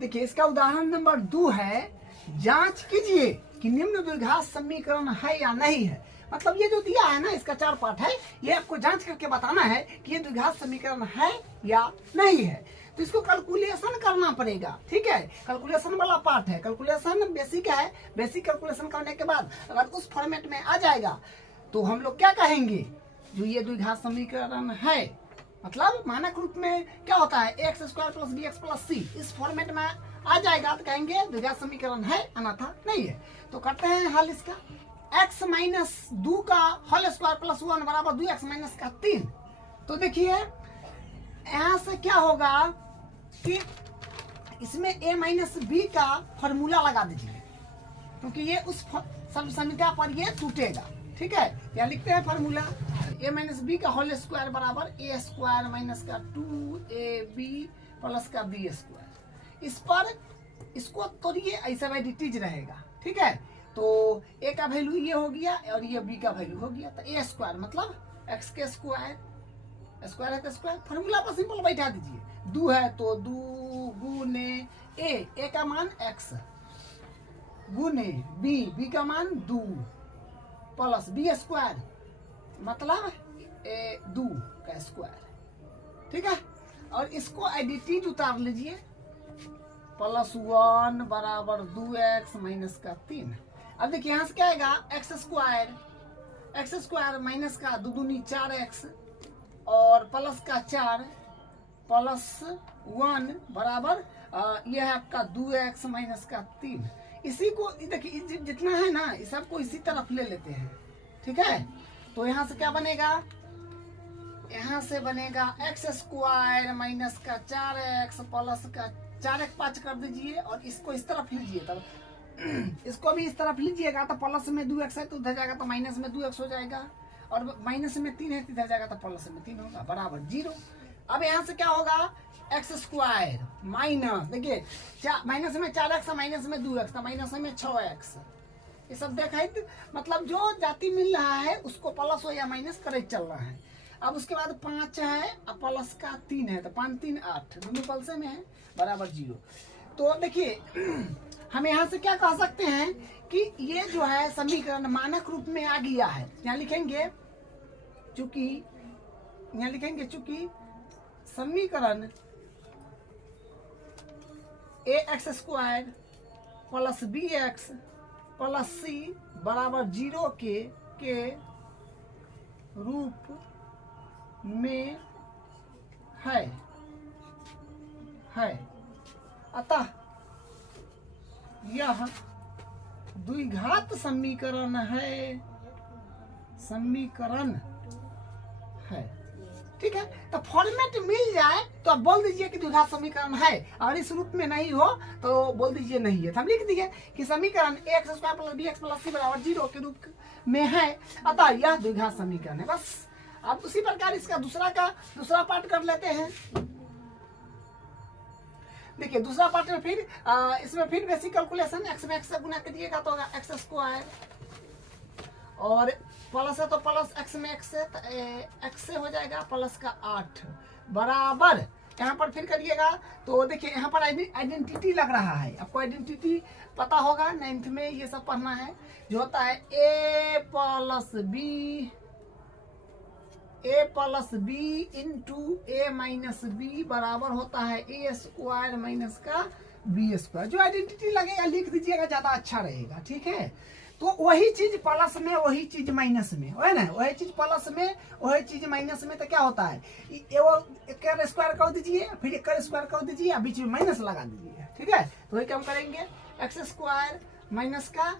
देखिए इसका उदाहरण नंबर 2 है, जांच कीजिए कि निम्न द्विघात समीकरण है या नहीं है। मतलब ये जो दिया है ना, इसका 4 पार्ट है, ये आपको जांच करके बताना है कि ये द्विघात समीकरण है या नहीं है। तो इसको कैलकुलेशन करना पड़ेगा, ठीक है, कैलकुलेशन वाला पार्ट है। कैलकुलेशन बेसिक है, बेसिक कैलकुलेशन करने के बाद अगर उस फॉर्मेट में आ जाएगा तो हम लोग क्या कहेंगे, जो ये द्विघात समीकरण है, मतलब मानक रूप में क्या होता है, x square plus b x plus c, इस फॉर्मेट में आ जाएगा तो कहेंगे द्विघात समीकरण है, अन्यथा नहीं है। तो करते हैं हल इसका। x माइनस 2 का होल स्क्वायर प्लस 1 बराबर 2x माइनस का 3। तो देखिए यहाँ से क्या होगा कि इसमें a माइनस बी का फॉर्मूला लगा दीजिए, क्योंकि ये उस समीकरण पर ये टूटेगा, ठीक है। यहाँ लिखते हैं फॉर्मूला, a माइनस बी का होल स्क्वायर बराबर a स्क्वायर माइनस का 2ab प्लस का b स्क्वायर। इस पर इसको तोड़िए, ऐसा बाई dt रहेगा, ठीक है। तो a का वैल्यू ये हो गया और ये b का वैल्यू हो गया, तो a स्क्वायर मतलब x के स्क्वायर, स्क्वायर है तो स्क्वायर, फॉर्मूला पर सिंपल बैठा दीजिए। 2 है तो 2 गुने a का मान x गुने b का मान 2 प्लस b स्क्वायर मतलब 2 का स्क्वायर, ठीक है। और इसको एडिटिव उतार लीजिए, प्लस 1 बराबर 2x माइनस का 3। अब देखिए यहाँ से क्या आएगा, एक्स स्क्वायर माइनस का 2 दूनी 4x और प्लस का 4 प्लस 1 बराबर यह है आपका 2x माइनस का 3। इसी को देखिए जितना है ना, इस सबको इसी तरफ ले लेते हैं, ठीक है। तो यहाँ से क्या बनेगा, यहाँ से बनेगा एक्स स्क्वायर माइनस का 4x प्लस का 4x 5 कर दीजिए और इसको इस तरफ लीजिए, तब इसको भी इस तरफ लीजिएगा तो प्लस में 2x है तो उधर जाएगा तो माइनस में 2x हो जाएगा, और माइनस में 3 है तो इधर जाएगा तो प्लस में 3 होगा बराबर 0। अब यहाँ से क्या होगा, एक्स स्क्वायर माइनस, देखिए माइनस में 4x माइनस में 2x तो माइनस में 6x, ये सब देखा, मतलब जो जाति मिल रहा है उसको प्लस हो या माइनस करे चल रहा है। अब उसके बाद 5 है और प्लस का 3 है तो 5 3 8 दोनों पलसे में है बराबर 0। तो देखिए हम यहाँ से क्या कह सकते हैं कि ये जो है समीकरण मानक रूप में आ गया है। यहाँ लिखेंगे चूंकि समीकरण ax square plus bx plus c बराबर 0 के रूप में है, अतः यह द्विघात समीकरण है, ठीक है। तो फॉर्मेट मिल जाए तो आप बोल दीजिए कि द्विघात समीकरण है, और इस रूप में नहीं हो तो बोल दीजिए नहीं है। तो हम लिख दिए कि समीकरण x square plus b x plus c बराबर 0 के रूप में है, अतः यह द्विघात समीकरण है, बस। अब उसी प्रकार इसका दूसरा पार्ट कर लेते हैं। देखिए दूसरा पार्ट में फिर इसमें फिर बेसिक कैलकुलेशन, एक्स में एक्स से गुना करिएगा तो होगा एक्स स्क्वायर, और प्लस है तो प्लस एक्स में एक्स से हो जाएगा प्लस का 8 बराबर, यहाँ पर फिर करिएगा तो देखिए यहाँ पर आइडेंटिटी लग रहा है, आपको आइडेंटिटी पता होगा, 9th में ये सब पढ़ना है, जो होता है a plus b into a minus b बराबर होता है a स्क्वायर माइनस का b स्क्वायर। जो आइडेंटिटी लगेगा लिख दीजिएगा, ज्यादा अच्छा रहेगा, ठीक है। तो वही चीज प्लस में, वही चीज माइनस में, है ना, वही चीज प्लस में वही चीज माइनस में, तो क्या होता है, एक स्क्वायर कर दीजिए फिर एक स्क्वायर कर दीजिए, बीच में माइनस लगा दीजिए, ठीक है। तो वही काम करेंगे, एक्स स्क्वायर माइनस का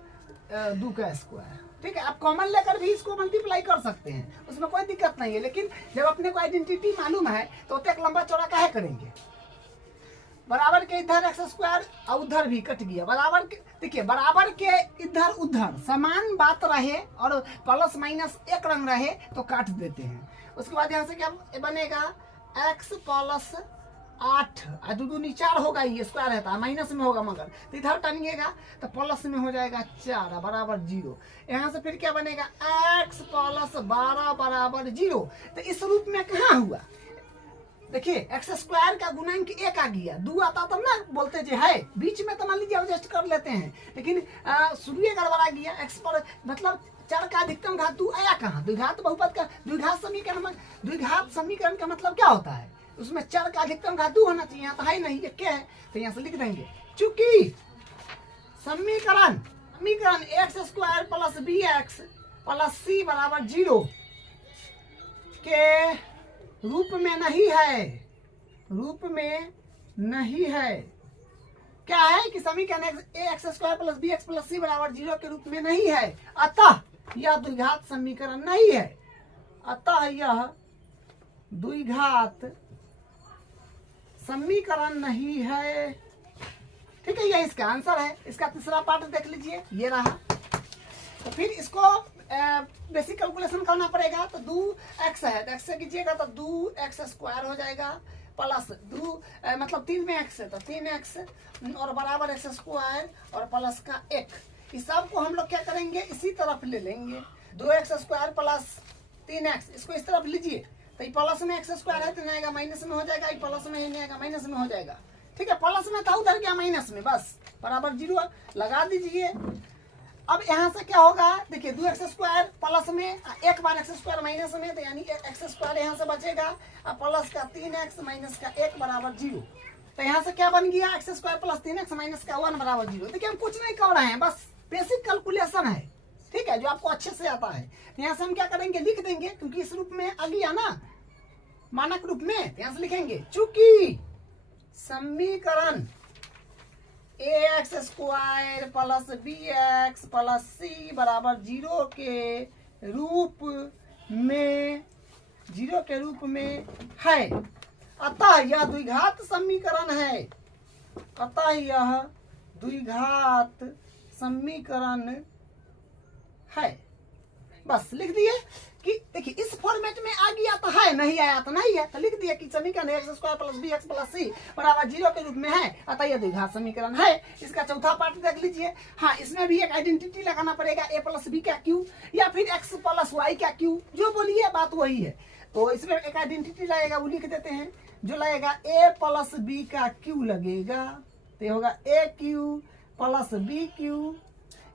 2 का स्क्वायर, ठीक है। आप कॉमन लेकर भी इसको मल्टीप्लाई कर सकते हैं, उसमें कोई दिक्कत नहीं है, लेकिन जब अपने को आइडेंटिटी मालूम है तो तक लंबा चौड़ा काहे करेंगे। बराबर के इधर एक्स स्क्वायर और उधर भी कट गया, बराबर के देखिए बराबर के इधर उधर समान बात रहे और प्लस माइनस एक रंग रहे तो काट देते हैं। उसके बाद यहाँ से क्या बनेगा, एक्स प्लस 8 दो दूनी 4 होगा, ये स्क्वायर रहता है माइनस में होगा, मगर तो इधर टनिएगा तो प्लस में हो जाएगा 4 बराबर 0। यहाँ से फिर क्या बनेगा, x प्लस 12 बराबर 0। तो इस रूप में कहाँ हुआ, देखिए एक्स स्क्वायर का गुणांक 1 आ गया, 2 आता तब ना बोलते जो है, बीच में तो मान लीजिए एडजस्ट कर लेते हैं, लेकिन शुरू गड़बड़ा गया। एक्स पर मतलब चर का अधिकतम घात 2 आया कहाँ? द्विघात बहुपद का द्विघात समीकरण का मतलब क्या होता है? उसमें चर का अधिकतम घात 2 होना चाहिए, यहाँ तो है नहीं, ये क्या है? तो यहाँ से लिख देंगे चूंकि समीकरण x square plus b x plus c बराबर 0 के रूप में नहीं है, क्या है कि समीकरण x square plus b x plus c बराबर 0 के रूप में नहीं है, अतः यह द्विघात समीकरण नहीं है, अतः यह द्विघात समीकरण नहीं है। ठीक है, ये इसका आंसर है। इसका तीसरा पार्ट देख लीजिए, ये रहा। तो फिर इसको बेसिक कैलकुलेशन करना पड़ेगा। तो 2x है तो x से कीजिएगा तो 2x स्क्वायर हो जाएगा प्लस 2 मतलब 3 में x है तो 3x और बराबर x स्क्वायर और प्लस का 1। इस सब को हम लोग क्या करेंगे, इसी तरफ ले लेंगे। 2x स्क्वायर प्लस 3x, इसको इस तरफ लीजिए तो ये प्लस में x स्क्वायर है तो नहीं आएगा, माइनस में हो जाएगा, ये प्लस में ही नहीं आएगा, माइनस में हो जाएगा। ठीक है, प्लस में था उधर क्या माइनस में, बस बराबर 0 लगा दीजिए। अब यहाँ से क्या होगा, देखिए 2x स्क्वायर प्लस में एक बार x स्क्वायर माइनस में, तो यानी x स्क्वायर यहाँ से बचेगा और प्लस का 3x माइनस का 1 बराबर 0। तो यहाँ से क्या बन गया, x square plus 3x minus का 1 बराबर 0। देखिए हम कुछ नहीं कर रहे हैं, बस बेसिक कैलकुलेशन है। ठीक है, जो आपको अच्छे से आता है। यहाँ से हम क्या करेंगे, लिख देंगे, क्योंकि इस रूप में आ गया ना मानक रूप में, यहाँ से लिखेंगे चूंकि समीकरण ax square plus bx plus c बराबर 0 के रूप में है, अतः यह द्विघात समीकरण है, अतः यह द्विघात समीकरण है। बस लिख दिए कि देखिए इस फॉर्मेट में आ गया तो है, नहीं आया तो नहीं है, तो लिख दिया कि समीकरण x square plus b x plus c बराबर 0 के रूप में है, अतः यह द्विघात समीकरण है। इसका चौथा पार्ट देख लीजिए। हाँ, इसमें भी एक आइडेंटिटी लगाना पड़ेगा, ए प्लस बी का क्यू या फिर एक्स प्लस वाई का क्यू, जो बोलिए बात वही है। तो इसमें एक आइडेंटिटी लगेगा, वो लिख देते हैं, जो लगेगा ए प्लस बी का क्यू लगेगा, तो ये होगा a cube plus b cube,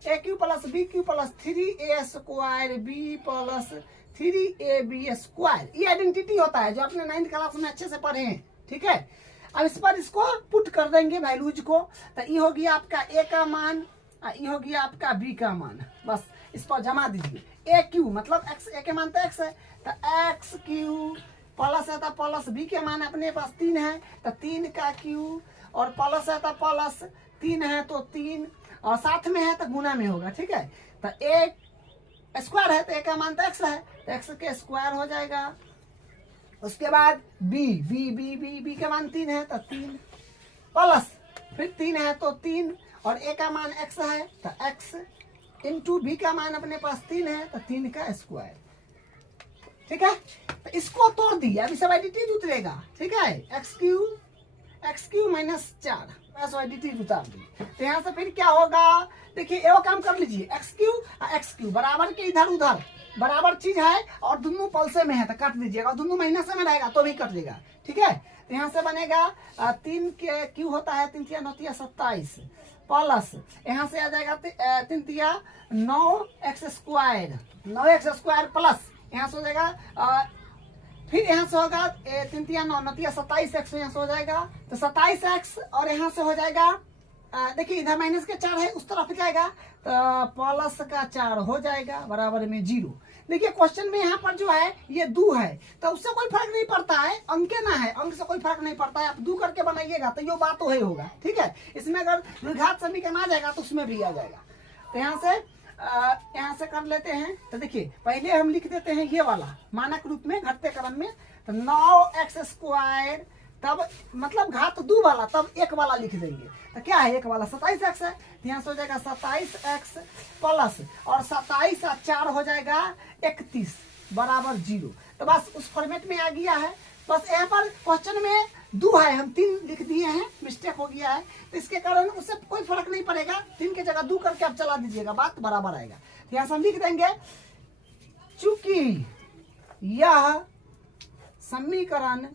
a cube plus b cube plus 3a square b plus 3ab square. ये आइडेंटिटी होता है जो आपने 9th क्लास में अच्छे से पढ़े हैं। ठीक है, अब इस पर इसको पुट कर देंगे वैल्यूज को, तो ये हो गया आपका ए का मान, ये हो गया आपका बी का मान, बस इस पर जमा दीजिए। ए क्यू मतलब एक्स, ए के मान तो एक्स है, तो एक्स क्यू प्लस है तो प्लस बी के मान अपने पास 3 है तो 3 का क्यू, और प्लस है तो प्लस 3 है तो 3, और साथ में है तो गुना में होगा। ठीक है, तो ए स्क्वायर है तो ए का मान तो एक्स है, तो एक्स के स्क्वायर हो जाएगा। उसके बाद b b b b b का मान 3 है तो 3 प्लस फिर 3 है तो 3, और ए का मान एक्स है तो एक्स इंटू बी का मान अपने पास 3 है तो 3 का स्क्वायर। ठीक है, तो इसको तोड़ दिए, अभी सब एडिटिव उतरेगा। ठीक है, एक्स क्यू माइनस 4 एडिटिव उतार दी, तो यहाँ से फिर क्या होगा, देखिए एवं काम कर लीजिए, एक्स क्यू बराबर के इधर उधर बराबर चीज है और दोनों पल्से में है तो काट दीजिएगा, और दोनों माइनस में रहेगा तो भी कट देगा। ठीक है, तो यहाँ से बनेगा 3 के क्यू होता है 3 तिया 9 तिया 27 प्लस यहाँ से आ जाएगा 3 तिया 9x स्क्वायर प्लस यहाँ से हो जाएगा फिर यहाँ से होगा 3 तिया 9 9 तिया 27x, यहाँ से हो जाएगा तो 27x, और यहाँ से हो जाएगा देखिए इधर माइनस के 4 है उस तरफ जाएगा तो प्लस का 4 हो जाएगा बराबर में 0। देखिए क्वेश्चन में यहाँ पर जो है ये 2 है तो उससे कोई फर्क नहीं पड़ता है, अंक ना है, अंक से कोई फर्क नहीं पड़ता है, आप 2 करके बनाइएगा तो ये बात तो है होगा। ठीक है, इसमें अगर द्विघात समीकरण आ जाएगा तो उसमें भी आ जाएगा। तो यहाँ से कर लेते हैं। तो देखिए पहले हम लिख देते हैं ये वाला मानक रूप में घटते क्रम में, तो 9x स्क्वायर तब मतलब घात 2 वाला तब 1 वाला लिख देंगे, तो क्या है 1 वाला 27x है, तो यहाँ से हो जाएगा 27x प्लस और 27 और 4 हो जाएगा 31 बराबर 0। तो बस उस फॉर्मेट में आ गया है। बस यहाँ पर क्वेश्चन में 2 है, हम 3 लिख दिए हैं, मिस्टेक हो गया है, तो इसके कारण उससे कोई फर्क नहीं पड़ेगा, 3 की जगह 2 करके आप चला दीजिएगा, बात बराबर आएगा। तो यहाँ से हम लिख देंगे चूंकि यह समीकरण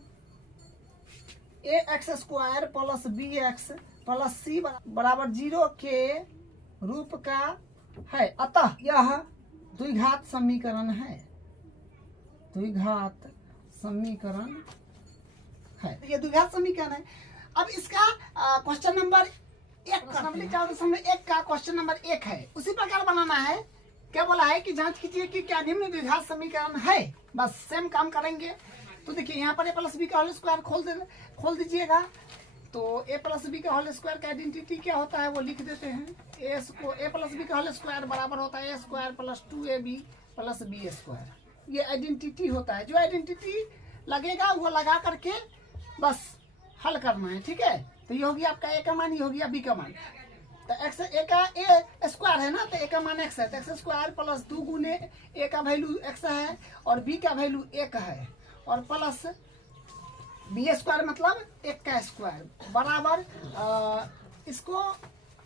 a x square plus b x plus c बराबर 0 के रूप का है। अतः यह द्विघात समीकरण है, द्विघात समीकरण है। ये द्विघात समीकरण है। अब इसका क्वेश्चन नंबर 1 का क्वेश्चन नंबर 1 है, उसी प्रकार बनाना है। क्या बोला है कि जांच कीजिए कि क्या निम्न द्विघात समीकरण है। बस सेम काम करेंगे। तो देखिए यहाँ पर ए प्लस बी का होल स्क्वायर खोल दीजिएगा। तो ए प्लस बी का होल स्क्वायर का आइडेंटिटी क्या होता है वो लिख देते हैं। ए प्लस बी का होल स्क्वायर बराबर होता है ए स्क्वायर प्लस 2ab प्लस बी स्क्वायर। ये आइडेंटिटी होता है। जो आइडेंटिटी लगेगा वो लगा करके बस हल करना है, ठीक है। तो ये होगी आपका ए का मान, ये होगी बी का मान। तो एक्स ए का ए स्क्वायर है ना, तो ए का मान एक्स है, तो एक्स स्क्वायर प्लस 2 गुने ए का वैल्यू एक्स है और बी का वैल्यू 1 है और प्लस बी स्क्वायर मतलब 1 का स्क्वायर बराबर इसको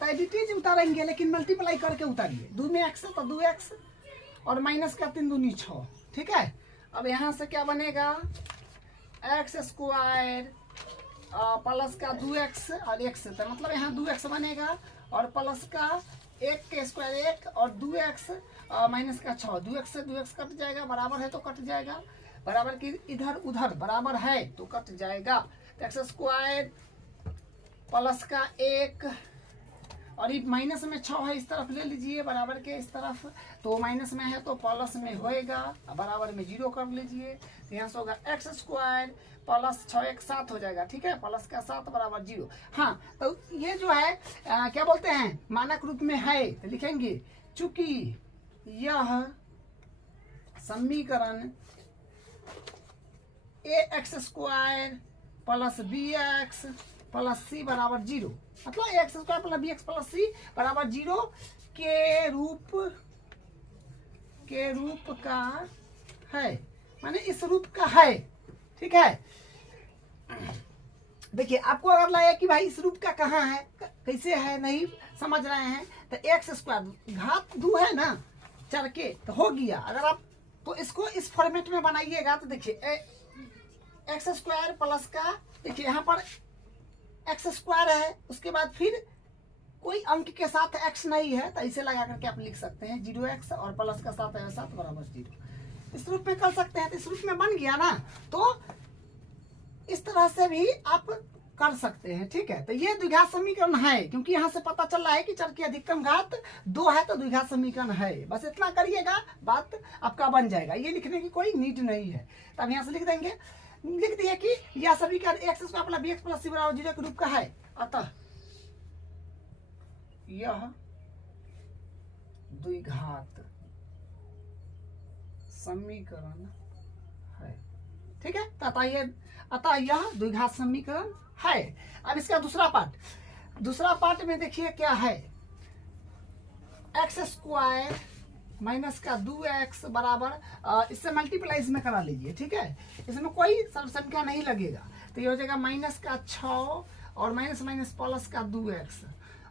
एडिटीज उतारेंगे लेकिन मल्टीप्लाई करके उतारिए। 2 में एक्स है तो 2x और माइनस का 3 दूनी 6, ठीक है। अब यहाँ से क्या बनेगा, एक्स स्क्वायर प्लस का 2x और x, तो मतलब यहाँ 2x बनेगा और प्लस का 1 के स्क्वायर 1 और 2x माइनस का 6। 2x से 2x कट जाएगा, बराबर है तो कट जाएगा, बराबर की इधर उधर बराबर है तो कट जाएगा। तो एक्स स्क्वायर प्लस का 1 और ये माइनस में 6 है, इस तरफ ले लीजिए बराबर के इस तरफ, तो माइनस में है तो प्लस में होएगा, बराबर में 0 कर लीजिए। तो यहाँ से होगा एक्स स्क्वायर प्लस 6 1 7 हो जाएगा, ठीक है। प्लस का 7 बराबर 0। हाँ, तो ये जो है क्या बोलते हैं मानक रूप में है, तो लिखेंगे चूंकि यह समीकरण a x square plus b x plus c बराबर 0, मतलब a x square plus b x plus c बराबर 0 के रूप का है, माने इस रूप का है, ठीक है। देखिए आपको अगर लगे कि भाई इस रूप का कहाँ है, कैसे है, नहीं समझ रहे हैं, तो एक्स स्क्वायर घात 2 है ना चर के, तो हो गया। अगर आप तो इसको इस फॉर्मेट में बनाइएगा तो देखिए एक्स स्क्वायर प्लस का, देखिए यहाँ पर एक्स स्क्वायर है, उसके बाद फिर कोई अंक के साथ एक्स नहीं है, तो इसे लगा करके आप लिख सकते हैं 0x और प्लस का 7 है 7 बराबर 0। इस रूप में कर सकते हैं, तो इस रूप में बन गया ना, तो इस तरह से भी आप कर सकते हैं, ठीक है। तो ये द्विघात समीकरण है, क्योंकि यहाँ से पता चल रहा है कि चर की अधिकतम घात 2 है तो द्विघात समीकरण है। बस इतना करिएगा, बात आपका बन जाएगा, ये लिखने की कोई नीड नहीं है। तो अब यहाँ से लिख देंगे, लिख दिए कि यह समीकरण x square plus b x plus c बराबर 0 के रूप का है। अतः यह द्विघात समीकरण है, ठीक है। अतः यह द्विघात समीकरण है। अब इसका दूसरा पार्ट में देखिए क्या है, एक्स स्क्वायर माइनस का 2x बराबर इससे मल्टीप्लाई इसमें करा लीजिए, ठीक है। इसमें कोई संख्या नहीं लगेगा, तो ये हो जाएगा माइनस का 6 और माइनस माइनस प्लस का 2x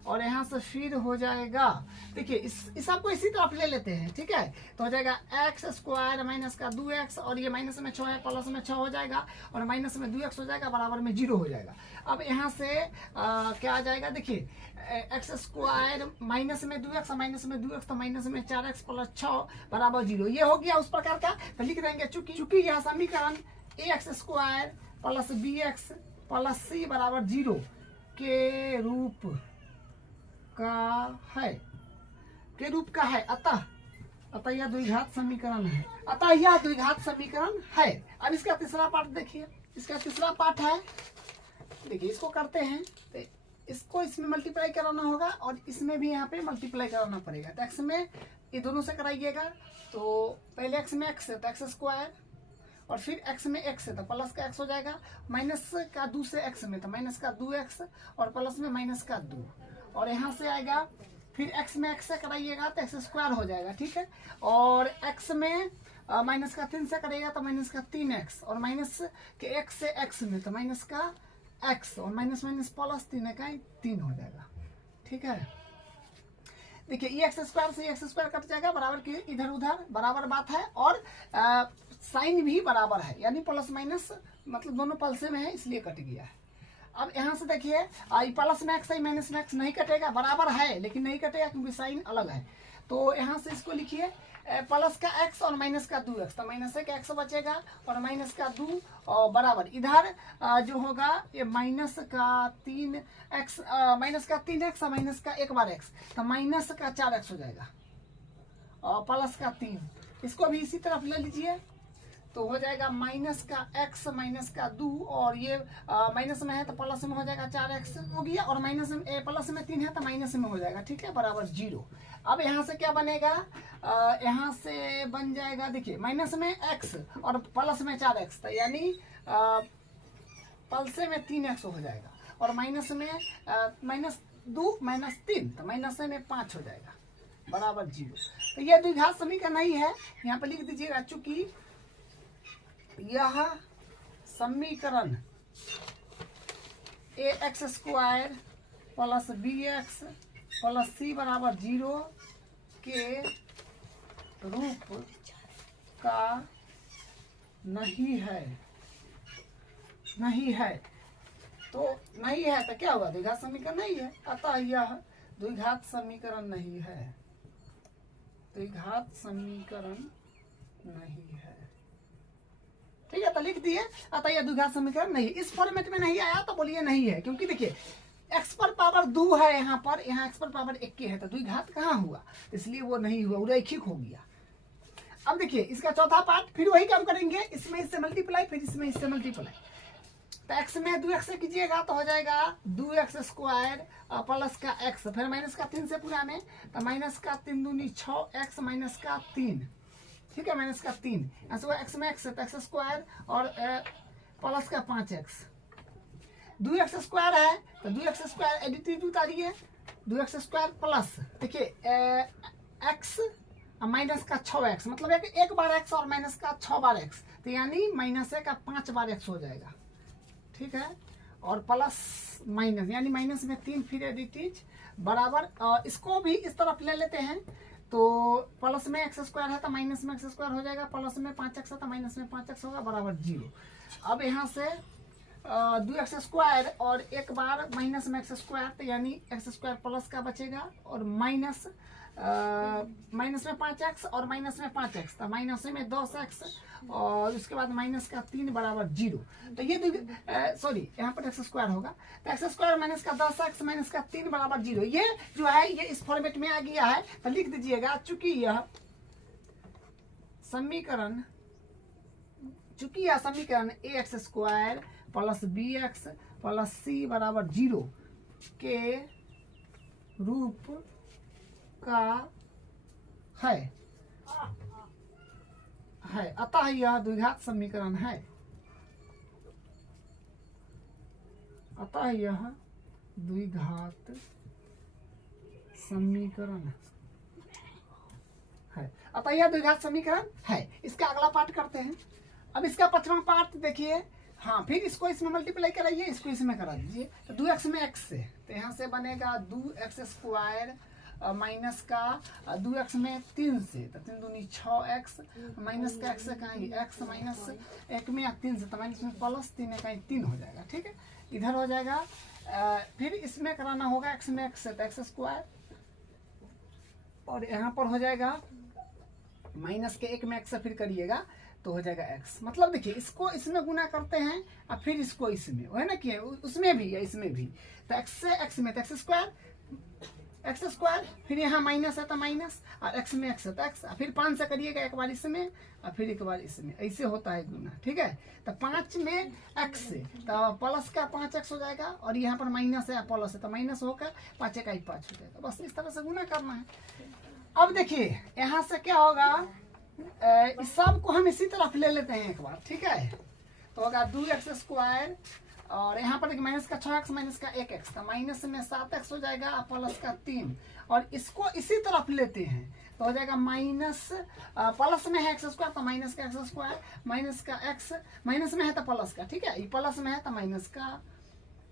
और यहाँ से फिर हो जाएगा, देखिए इस सबको इसी तरफ ले लेते हैं, ठीक है। तो हो जाएगा एक्स स्क्वायर माइनस का 2x और ये माइनस में 6 है, प्लस में 6 हो जाएगा और माइनस में 2x हो जाएगा, बराबर में 0 हो जाएगा। अब यहाँ से क्या आ जाएगा, देखिए एक्स स्क्वायर माइनस में 2x माइनस में 2x तो माइनस में 4x प्लस 6 बराबर 0। ये हो गया उस प्रकार का। तो लिख देंगे चूंकि यह समीकरण a x square plus b x plus c बराबर 0 के रूप का है, अतः यह द्विघात समीकरण है, अब इसका तीसरा पार्ट देखिए, इसका तीसरा पार्ट है, देखिए इसको करते हैं, तो इसको इसमें मल्टीप्लाई कराना होगा और इसमें भी यहाँ पे मल्टीप्लाई कराना पड़ेगा। तो एक्स में ये दोनों से कराइएगा, तो पहले एक्स में एक्स है तो एक्स स्क्वायर और फिर x में x है तो प्लस का x हो जाएगा, माइनस का 2 से x में तो माइनस का 2x और प्लस में माइनस का 2 और यहाँ से आएगा फिर x में x से कराइएगा तो x स्क्वायर हो जाएगा, ठीक है। और x में माइनस का 3 से करेगा तो माइनस का 3x और माइनस के x से x में तो माइनस का x और माइनस माइनस प्लस 3 का 3 हो जाएगा, ठीक है। देखिए ये एक्स स्क्वायर से एक्स स्क्वायर कट जाएगा, बराबर के इधर उधर बराबर बात है और साइन भी बराबर है, यानी प्लस माइनस मतलब दोनों पलसे में है इसलिए कट गया है। अब यहाँ से देखिए प्लस में एक्स माइनस में एक्स नहीं कटेगा, बराबर है लेकिन नहीं कटेगा क्योंकि साइन अलग है। तो यहाँ से इसको लिखिए प्लस का एक्स और माइनस का 2x, तो माइनस का एक्स बचेगा और माइनस का 2 और बराबर इधर जो होगा ये माइनस का 3x और माइनस का 1 बार x, तो माइनस का 4x हो जाएगा और प्लस का 3, इसको भी इसी तरफ ले लीजिए तो हो जाएगा माइनस का x माइनस का 2 और ये माइनस में है तो प्लस में हो जाएगा 4x हो गया और माइनस में प्लस में 3 है तो माइनस में हो जाएगा, ठीक है, बराबर 0। अब यहाँ से क्या बनेगा, यहाँ से बन जाएगा देखिए माइनस में x और प्लस में 4x, तो यानी प्लस में 3x हो जाएगा और माइनस में -2 -3 तो माइनस में 5 हो जाएगा बराबर 0। तो ये द्विघात समीकरण नहीं है, यहाँ पर लिख दीजिएगा चूंकि यह समीकरण ax² plus bx plus c बराबर 0 के रूप का नहीं है तो नहीं है तो क्या हुआ, द्विघात समीकरण नहीं है, अतः यह द्विघात समीकरण नहीं है, द्विघात समीकरण नहीं है, ठीक है। तो लिख दिए अतः यह द्विघात समीकरण नहीं, इस फॉर्मेट में नहीं आया तो बोलिए नहीं है, क्योंकि देखिए x पर पावर 2 है यहाँ पर, यहाँ x पर पावर 1 है तो द्विघात कहाँ हुआ, इसलिए वो नहीं हुआ, वो रैखिक हो गया। अब देखिए इसका चौथा पार्ट फिर वही काम करेंगे, इसमें इससे मल्टीप्लाई फिर इसमें इससे मल्टीप्लाई, तो x में 2x से कीजिएगा तो हो जाएगा 2x² प्लस का x फिर माइनस का 3 से पूरा में तो माइनस का 3 दूनी 6x माइनस का 3, ठीक है, माइनस का 3 x में x है तो x² और प्लस का 5x, 2x² है तो 2x² एडिटिव उतारिए 2x² प्लस देखिए x माइनस का 6x मतलब एक बार x और माइनस का 6 बार x, तो यानी माइनस का 5 बार x हो जाएगा, ठीक है, और प्लस माइनस यानी माइनस में 3 फिर एडिटिव बराबर इसको भी इस तरफ ले लेते हैं तो प्लस में x² है तो माइनस में x² हो जाएगा, प्लस में 5x है तो माइनस में 5x होगा बराबर 0। अब यहाँ से 2x² और एक बार माइनस में x² तो यानी x² प्लस का बचेगा और माइनस में 5x और माइनस में 5x तो माइनस में 10x और उसके बाद माइनस का 3 बराबर 0। तो ये सॉरी यहाँ पर x² होगा तो x² माइनस का 10x माइनस का 3 बराबर 0, ये जो है ये इस फॉर्मेट में आ गया है तो लिख दीजिएगा चूंकि यह समीकरण ax² plus bx plus c बराबर 0 के रूप का है अतः यह द्विघात समीकरण है, अतः यह द्विघात समीकरण है, अतः यह द्विघात समीकरण है। इसका अगला पार्ट करते हैं। अब इसका 5वां पार्ट देखिए, हाँ फिर इसको इसमें मल्टीप्लाई कराइए, इसको इसमें करा दीजिए तो 2x में x से तो यहाँ से बनेगा 2x² माइनस का 2x में 3 से तो 3 दूनी 6x माइनस का x से कहेंगे x माइनस 1 में 3 से तो माइनस में प्लस 3 है कहीं 3 हो जाएगा, ठीक है, इधर हो जाएगा फिर इसमें कराना होगा x में x से तो x² और यहाँ पर हो जाएगा माइनस के 1 में x से फिर करिएगा तो हो जाएगा x, मतलब देखिए इसको इसमें गुना करते हैं और फिर इसको इसमें है ना कि उसमें भी या इसमें भी तो x से x में तो x² फिर यहाँ माइनस है तो माइनस और x में x है तो x फिर 5 से करिएगा एक बार इसमें और फिर एक बार इसमें, ऐसे होता है गुना, ठीक है। तो 5 में x से तो प्लस का 5x हो जाएगा और यहाँ पर माइनस है प्लस है तो माइनस होकर 5 का 5 हो जाएगा, बस इस तरह से गुना करना है। अब देखिए यहाँ से क्या होगा, इस सब को हम इसी तरफ ले लेते हैं एक बार, ठीक है, तो होगा 2x² और यहाँ पर माइनस का 6x माइनस का 1x तो माइनस में 7x हो जाएगा प्लस का 3 और इसको इसी तरफ लेते हैं तो हो जाएगा माइनस प्लस में है x² तो माइनस का x² माइनस का x माइनस में है तो प्लस का, ठीक है, ये प्लस में है तो माइनस का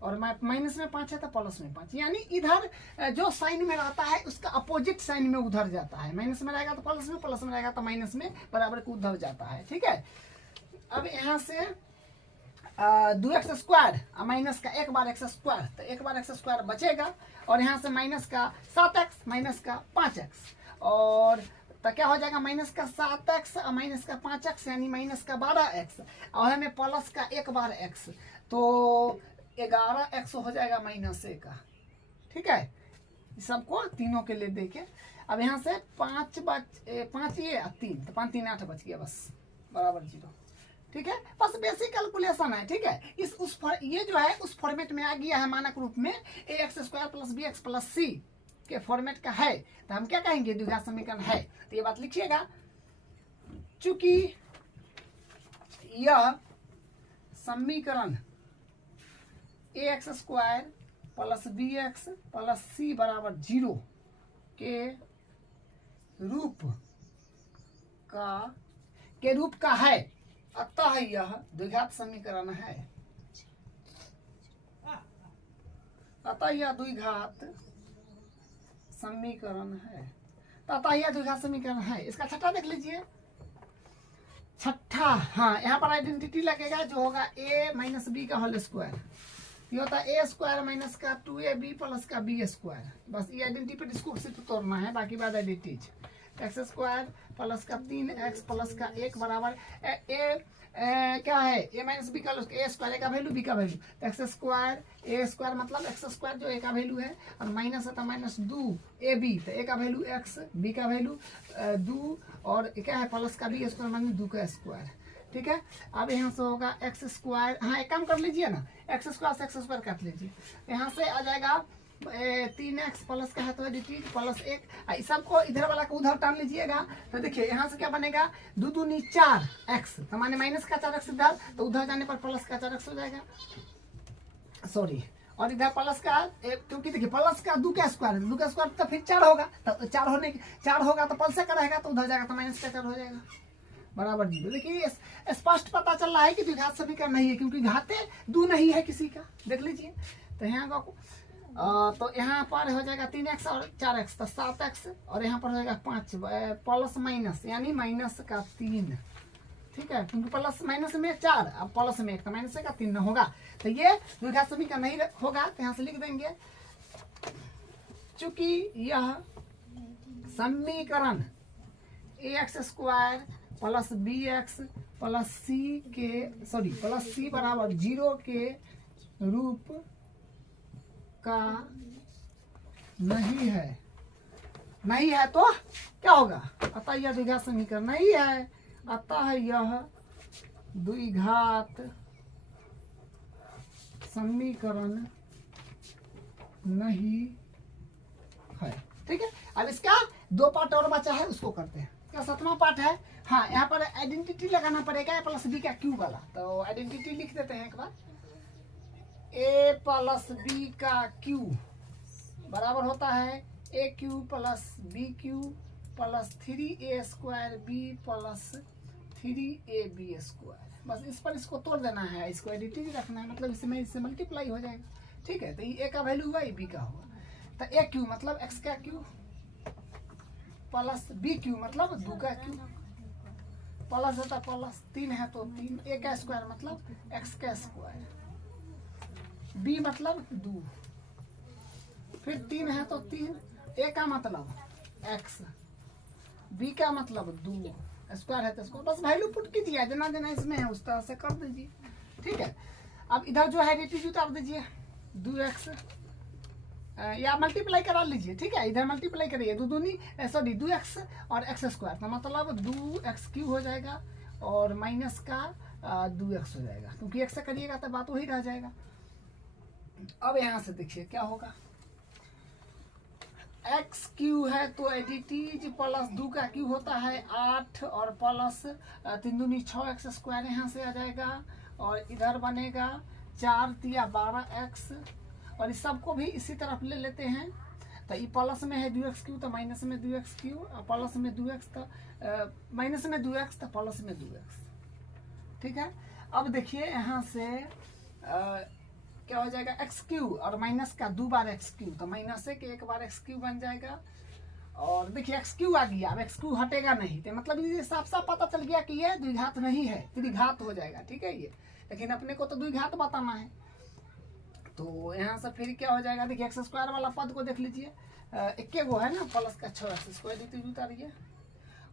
और माइनस में 5 है तो प्लस में 5, यानी इधर जो साइन में रहता है उसका अपोजिट साइन में उधर जाता है, माइनस में रहेगा तो प्लस में रहेगा तो माइनस में बराबर को उधर जाता है, ठीक है। अब यहाँ से दो एक्स स्क्वायर माइनस का एक बार एक्स स्क्वायर, तो एक बार एक्स स्क्वायर बचेगा और यहाँ से माइनस का 7x माइनस का 5x, और तो क्या हो जाएगा माइनस का 7x और माइनस का 5x यानी माइनस का 12x, और हमें प्लस का एक बार x, तो 11x हो जाएगा माइनस a का। ठीक है, सबको तीनों के लिए देखे। अब यहाँ से 5 ये 3, तो 5 3 8 बच गया बस, बराबर 0। ठीक है, बस बेसिक कैलकुलेशन है। ठीक है, ये जो है उस फॉर्मेट में आ गया है मानक रूप में, ax² + bx + c के फॉर्मेट का है, तो हम क्या कहेंगे, द्विघात समीकरण है। तो ये बात लिखिएगा, चूंकि यह समीकरण ax² + bx + c = 0 के रूप का है, अतः यह द्विघात समीकरण है। अतः यह द्विघात समीकरण है, तो अतः यह द्विघात समीकरण है। इसका छठा देख लीजिए, छठा, हाँ यहाँ पर आइडेंटिटी लगेगा जो होगा a - b का होल स्क्वायर, ये होता है a² माइनस का 2ab प्लस का b²। बस ये आइडेंटिटी पर इसको सिर्फ तोड़ना है, बाकी बाद आइडेंटिटीज x² प्लस का 3x प्लस का 1 बराबर क्या है a - b का a² का वैल्यू b का वैल्यू, तो x² a² मतलब x² जो a का वैल्यू है, और माइनस है तो -2ab, तो a का वैल्यू x, b का वैल्यू 2, और क्या है प्लस का b² मतलब 2 का स्क्वायर। ठीक है, अब यहाँ से होगा x², हाँ एक काम कर लीजिए ना, x² से x² काट लीजिए, यहाँ से आ जाएगा 3x प्लस का है तो एडिटिव प्लस 1, सबको इधर वाला को उधर टान लीजिएगा, तो देखिए यहाँ से क्या बनेगा 2 दूनी 4x, तो माने माइनस का 4x इधर, तो उधर जाने पर प्लस का 4x हो जाएगा, सॉरी, और इधर प्लस का, क्योंकि देखिए प्लस का 2 का स्क्वायर, 2 का स्क्वायर तो फिर 4 होगा, तो 4 होगा तो प्लस का रहेगा, तो उधर जाएगा तो माइनस का 4 हो जाएगा, बराबर 0। देखिए स्पष्ट पता चल रहा है कि द्विघात समीकरण नहीं है, क्योंकि घाते 2 नहीं है किसी का, देख लीजिए। तो यहाँ तो यहाँ पर हो जाएगा 3x और 4x, तो 7x, और यहाँ पर हो जाएगा 5 प्लस माइनस यानी माइनस का 3। ठीक है, क्योंकि प्लस माइनस में 4, अब प्लस में 1, तो माइनस का 3 होगा, तो ये द्विघात समीकरण नहीं होगा, तो यहाँ से लिख देंगे, चूंकि यह समीकरण ax² + bx + c = 0 के रूप का नहीं है तो क्या होगा, अतः यह द्विघात समीकरण नहीं है, अतः यह द्विघात समीकरण नहीं है। ठीक है, अब इसका 2 पार्ट और बचा है, उसको करते हैं। क्या 7वां पार्ट है, हाँ यहाँ पर आइडेंटिटी लगाना पड़ेगा a + b का क्यू वाला, तो आइडेंटिटी लिख देते हैं एक बार, a + b का क्यू बराबर होता है aq + bq + 3a² b + 3ab²। बस इस पर इसको तोड़ देना है, इसको आइडेंटिटी रखना है, मतलब इससे मल्टीप्लाई हो जाएगा। ठीक है, तो ये a का वैल्यू हुआ, ये b का हुआ, तो aq मतलब x का क्यू प्लस bq मतलब 2 का क्यू, प्लस होता प्लस 3 है तो 3, a का स्क्वायर मतलब x का स्क्वायर, b मतलब 2, फिर 3 है तो 3, a का मतलब x, b का मतलब 2, स्क्वायर है तो स्क्वायर, बस वैल्यू पुट कीजिए, जितना जितना इसमें है उस तरह से कर दीजिए। ठीक है, अब इधर जो है रेटिज उतार दीजिए, 2x या मल्टीप्लाई करा लीजिए। ठीक है, इधर मल्टीप्लाई करिए, 2x और x², तो मतलब 2x³ हो जाएगा और माइनस का 2x हो जाएगा, क्योंकि x से करिएगा तो बात वही रह जाएगा। अब यहाँ से देखिए क्या होगा, x³ है तो एडिटीज प्लस 2 का क्यू होता है 8, और प्लस 3 दूनी 6x² यहाँ से आ जाएगा, और इधर बनेगा 4 तिया 12x, और इस सबको भी इसी तरफ ले लेते हैं, तो ये प्लस में है 2x³ तो माइनस में 2x³, और प्लस में 2x तो माइनस में 2x तो प्लस में 2x। ठीक है, अब देखिए यहाँ से क्या हो जाएगा x³ और माइनस का 2 बार x³, तो माइनस 1 बार x³ बन जाएगा, और देखिए एक्स क्यू आ गया। अब एक्स क्यू हटेगा नहीं, तो मतलब ये साफ साफ पता चल गया कि ये द्विघात नहीं है, त्रिघात हो जाएगा। ठीक है ये, लेकिन अपने को तो द्विघात बताना है। तो यहाँ से फिर क्या हो जाएगा, देखिए एक्स स्क्वायर वाला पद को देख लीजिए, इक्के गो है ना, प्लस का 6x² dt उतारिए।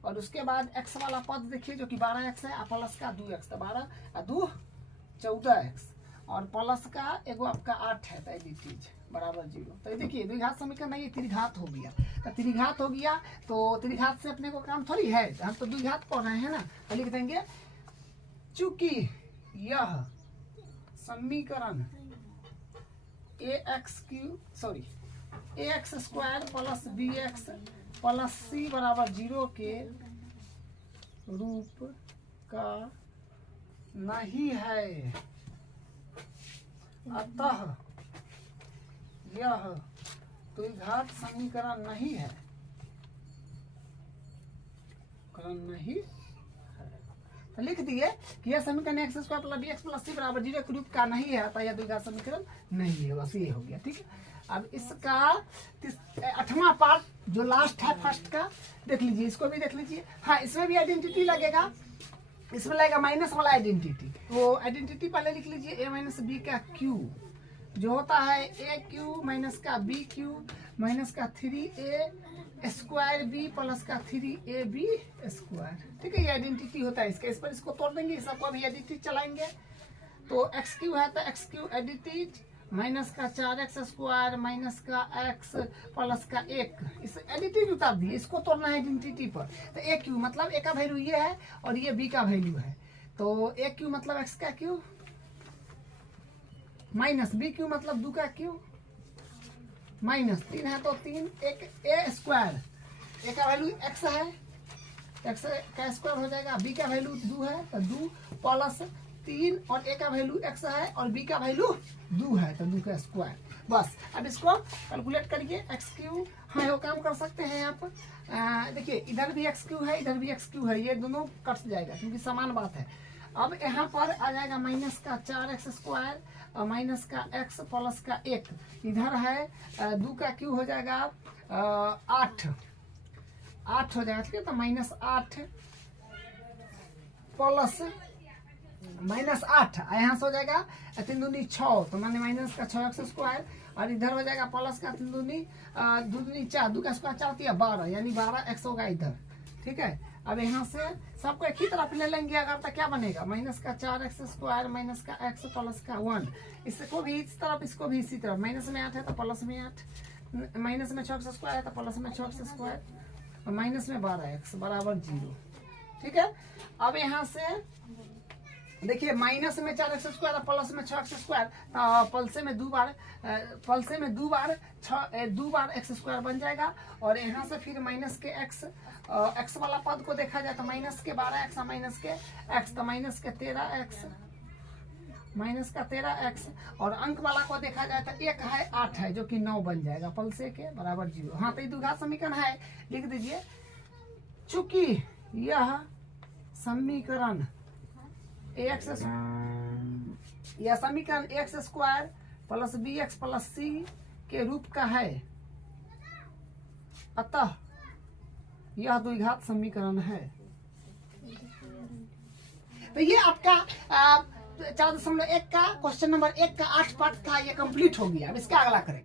और उसके बाद x वाला पद देखिए जो कि 12x है, प्लस का 2x, तो 12 और 2 14x, और प्लस का एगो आपका 8 है, तो एडिटीज बराबर 0। तो ये देखिए द्विघात समीकरण नहीं, त्रिघात हो गया। तो त्रिघात हो गया, तो त्रिघात से अपने को काम थोड़ी है, हम तो द्विघात पढ़ रहे हैं ना। तो लिख देंगे चूंकि यह समीकरण ax² plus bx plus c बराबर 0 के रूप का नहीं है, अतः यह द्विघात समीकरण नहीं है, तो लिख दिए कि यह समीकरण x² plus bx plus c बराबर 0 के रूप का नहीं है, अतः यह द्विघात समीकरण नहीं है। बस ये हो गया। ठीक है, अब इसका 8वां पार्ट जो लास्ट है फर्स्ट का देख लीजिए, इसको भी देख लीजिए। हाँ, इसमें भी आइडेंटिटी लगेगा, इसमें लगेगा माइनस वाला आइडेंटिटी। वो आइडेंटिटी पहले लिख लीजिए, a माइनस बी का क्यू जो होता है a³ माइनस का b³ माइनस का 3a² b प्लस का 3ab²। ठीक है, ये आइडेंटिटी होता है इसका। इस पर इसको तोड़ देंगे, सबको अभी आइडेंटिटी चलाएंगे। तो x³ है तो x³ आइडेंटिटी माइनस का 4x² माइनस का x प्लस का 1, इस एडिटिव उतार दिए, इसको तोड़ना है आइडेंटिटी पर। तो a³ मतलब a का वैल्यू ये है और ये b का वैल्यू है, तो a³ मतलब x का क्यू माइनस b³ मतलब 2 का क्यू माइनस 3 है तो 3, एक a², a का वैल्यू x है, x का स्क्वायर हो जाएगा, b का वैल्यू 2 है तो 2 प्लस 3, और a का वैल्यू x है और b का वैल्यू 2 है तो 2 का स्क्वायर। बस अब इसको कैलकुलेट करिए, x³ हाँ वो काम कर सकते हैं आप। देखिए इधर भी x³ है, इधर भी x³ है, ये दोनों कट जाएगा क्योंकि समान बात है। अब यहाँ पर आ जाएगा माइनस का 4x² और माइनस का x प्लस का 1, इधर है 2 का क्यू हो जाएगा 8 हो जाएगा। ठीक है, तो -8 प्लस -8 यहाँ से हो जाएगा 3 दूनी 6, तो मैंने माइनस का 6x², और इधर हो जाएगा प्लस का 3 दूनी 4, 2 का स्क्वायर 4 × 12 यानी 12x होगा इधर। ठीक है, अब यहाँ से सबको एक ही तरफ ले लेंगे अगर, तो क्या बनेगा माइनस का 4x² माइनस का x प्लस का 1, इसको भी इस तरफ इसको भी इसी तरफ, माइनस में 8 है तो प्लस में 8, माइनस में 6x² है तो प्लस में 6x², और माइनस में 12x बराबर 0। ठीक है, अब यहाँ से देखिए माइनस में 4x² और प्लस में 6x², पलसे में 2 बार 2 बार x² बन जाएगा, और यहाँ से फिर माइनस के x वाला पद को देखा जाए तो माइनस के 12x और माइनस के x, तो माइनस के 13x, और अंक वाला को देखा जाए तो 1 है 8 है जो कि 9 बन जाएगा, पलसे के बराबर 0। हाँ, तो ये द्विघात समीकरण है, लिख दीजिए चूंकि यह समीकरण यह समीकरण x² plus bx plus c के रूप का है, अतः यह द्विघात समीकरण है। तो ये आपका 4.1 का क्वेश्चन नंबर 1 का 8 पार्ट था, ये कंप्लीट हो गया। अब इसका अगला करें।